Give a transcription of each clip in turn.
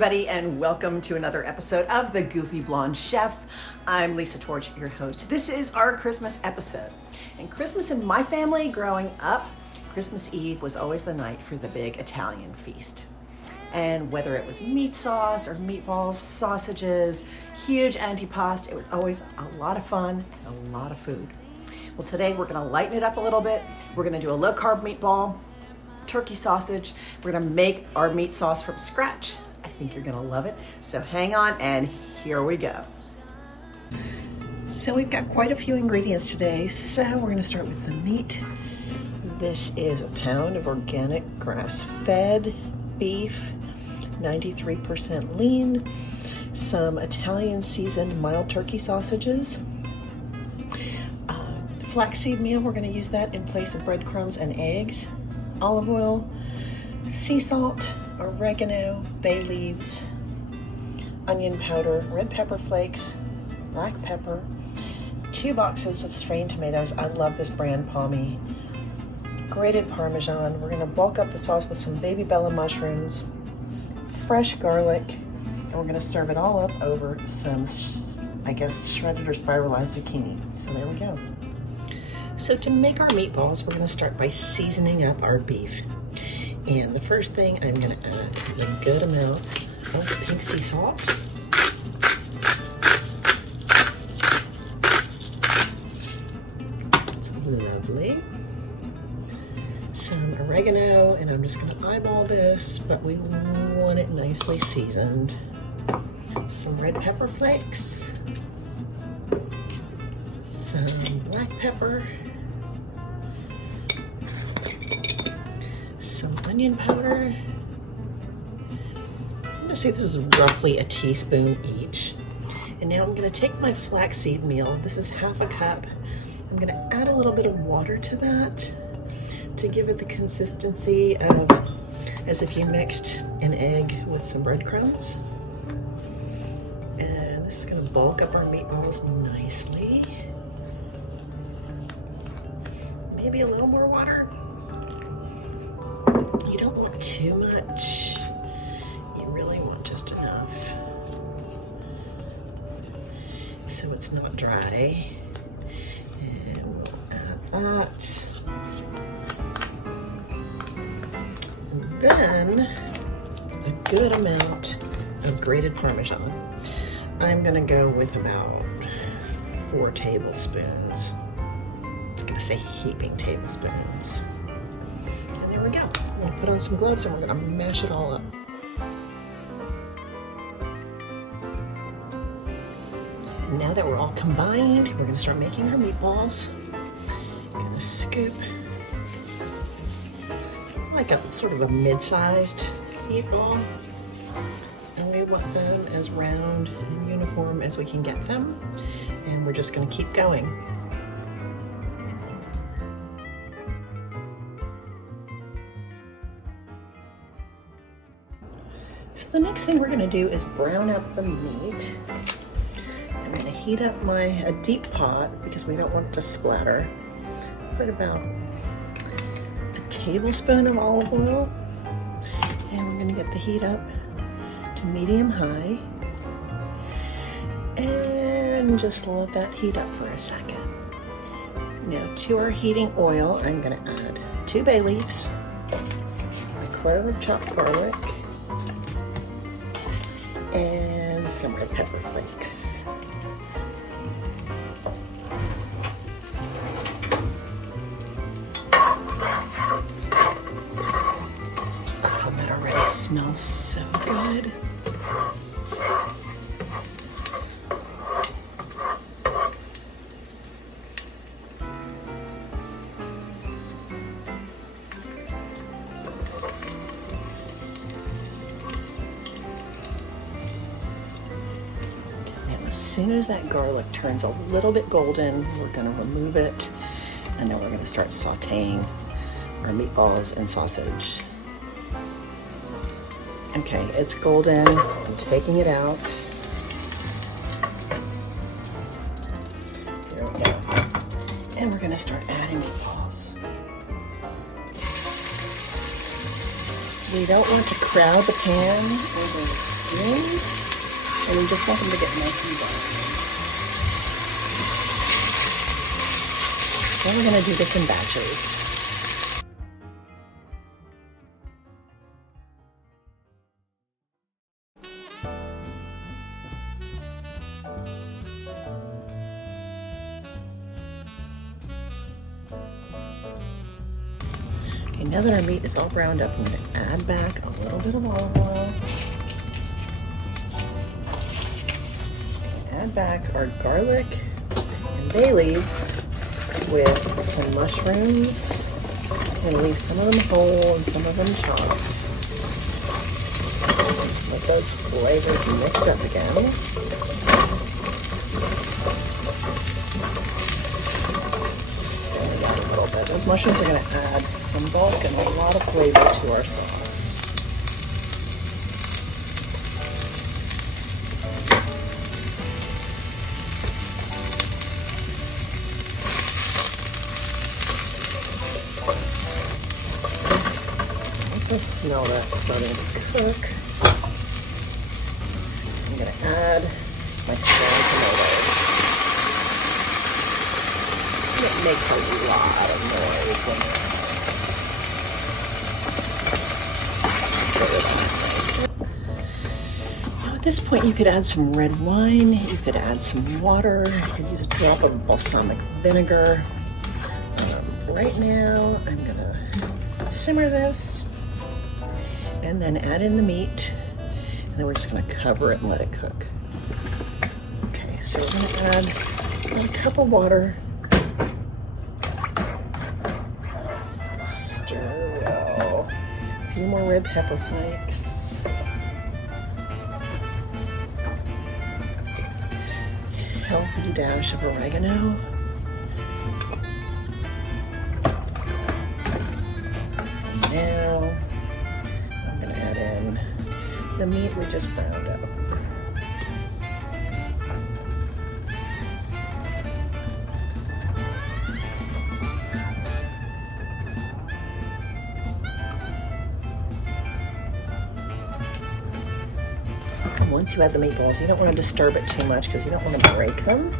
everybody, and welcome to another episode of The Goofy Blonde Chef. I'm Lisa Torch, your host. This is our Christmas episode. And Christmas in my family growing up, Christmas Eve was always the night for the big Italian feast. And whether it was meat sauce or meatballs, sausages, huge antipasto, it was always a lot of fun and a lot of food. Well, today we're gonna lighten it up a little bit. We're gonna do a low-carb meatball, turkey sausage. We're gonna make our meat sauce from scratch. I think you're gonna love it. So hang on, and here we go. So we've got quite a few ingredients today. So we're gonna start with the meat. This is a pound of organic grass-fed beef, 93% lean, some Italian seasoned mild turkey sausages, flaxseed meal, we're gonna use that in place of breadcrumbs and eggs, olive oil, sea salt, oregano, bay leaves, onion powder, red pepper flakes, black pepper, 2 boxes of strained tomatoes. I love this brand, Palmy. Grated Parmesan. We're gonna bulk up the sauce with some baby bella mushrooms, fresh garlic, and we're gonna serve it all up over some, shredded or spiralized zucchini. So there we go. So to make our meatballs, we're gonna start by seasoning up our beef. And the first thing I'm gonna add is a good amount of pink sea salt. It's lovely. Some oregano, and I'm just gonna eyeball this, but we want it nicely seasoned. Some red pepper flakes. Some black pepper. Some onion powder. I'm gonna say this is roughly a teaspoon each. And now I'm gonna take my flaxseed meal. This is half a cup. I'm gonna add a little bit of water to that to give it the consistency of as if you mixed an egg with some breadcrumbs. And this is gonna bulk up our meatballs nicely. Maybe a little more water. You don't want too much. You really want just enough, so it's not dry. And we'll add that. And then a good amount of grated Parmesan. I'm gonna go with about 4 tablespoons. I'm gonna say heaping tablespoons. And there we go. I'm gonna put on some gloves and we're gonna mash it all up. And now that we're all combined, we're gonna start making our meatballs. I'm gonna scoop like a sort of a mid-sized meatball. And we want them as round and uniform as we can get them. And we're just gonna keep going. So the next thing we're gonna do is brown up the meat. I'm gonna heat up a deep pot because we don't want it to splatter. Put about a tablespoon of olive oil. And we're gonna get the heat up to medium-high. And just let that heat up for a second. Now to our heating oil, I'm gonna add 2 bay leaves, a clove of chopped garlic, and some red pepper flakes. Oh, that already smells so good. As soon as that garlic turns a little bit golden, we're gonna remove it, and then we're gonna start sauteing our meatballs and sausage. Okay, it's golden. I'm taking it out. There we go. And we're gonna start adding meatballs. We don't want to crowd the pan. We're going to in, and we just want them to get nice and done. Now we're going to do this in batches. Okay, now that our meat is all browned up, I'm going to add back a little bit of olive oil. Add back our garlic and bay leaves with some mushrooms. I'm going to leave some of them whole and some of them chopped. Let those flavors mix up again. Sand out a little bit. Those mushrooms are going to add some bulk and a lot of flavor to our sauce. I smell that starting to cook. I'm going to add my small tomatoes. It makes a lot of noise when you're now at this point you could add some red wine, you could add some water, you could use a drop of balsamic vinegar. Right now I'm going to simmer this and then add in the meat, and then we're just going to cover it and let it cook. Okay, so we're going to add a cup of water. Stir well. A few more red pepper flakes. Healthy dash of oregano. And now the meat we just browned up. And once you add the meatballs, you don't want to disturb it too much because you don't want to break them.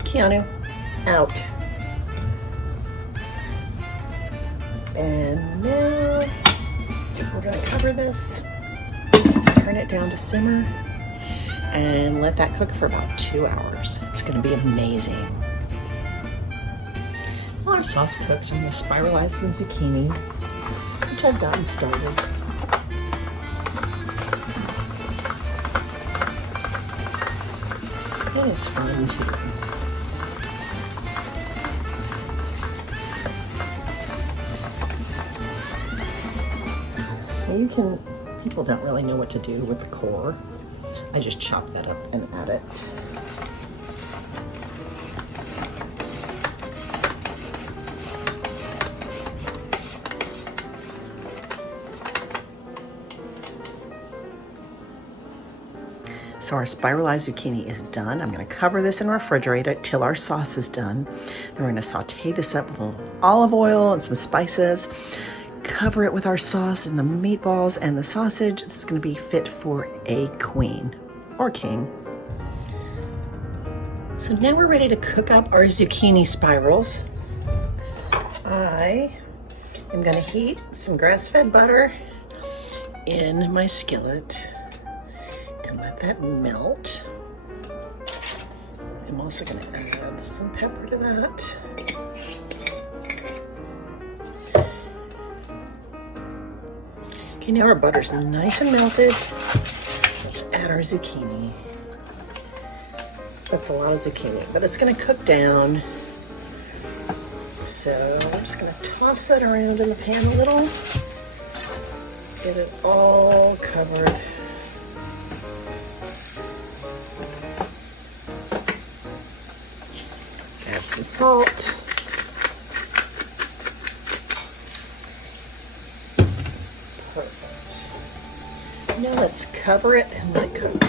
Keanu, out. And now we're going to cover this, turn it down to simmer, and let that cook for about 2 hours. It's going to be amazing. While our sauce cooks, I'm going to spiralize some zucchini, which I've gotten started. And it's fun too. People don't really know what to do with the core. I just chop that up and add it. So our spiralized zucchini is done. I'm going to cover this and refrigerate it till our sauce is done. Then we're going to saute this up with olive oil and some spices. Cover it with our sauce and the meatballs and the sausage. This is going to be fit for a queen or king. So now we're ready to cook up our zucchini spirals. I am going to heat some grass-fed butter in my skillet and let that melt. I'm also going to add some pepper to that. Okay, now our butter's nice and melted. Let's add our zucchini. That's a lot of zucchini, but it's going to cook down. So I'm just going to toss that around in the pan a little. Get it all covered. Add some salt. Perfect. Now let's cover it and let it cook.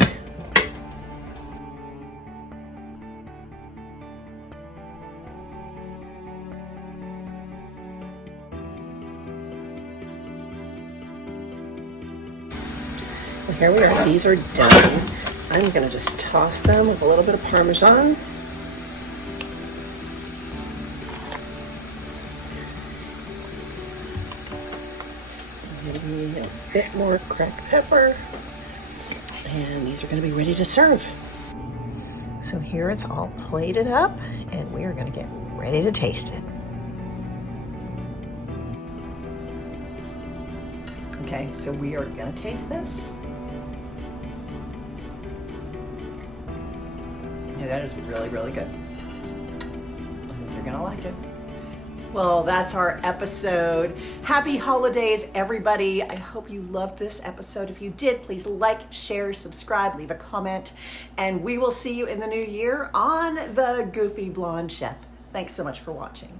Here we are. These are done. I'm going to just toss them with a little bit of Parmesan. Maybe a bit more cracked pepper. And these are going to be ready to serve. So here it's all plated up, and we are going to get ready to taste it. Okay, so we are going to taste this. Yeah, that is really, really good. I think you're going to like it. Well, that's our episode. Happy holidays, everybody. I hope you loved this episode. If you did, please like, share, subscribe, leave a comment, and we will see you in the new year on The Goofy Blonde Chef. Thanks so much for watching.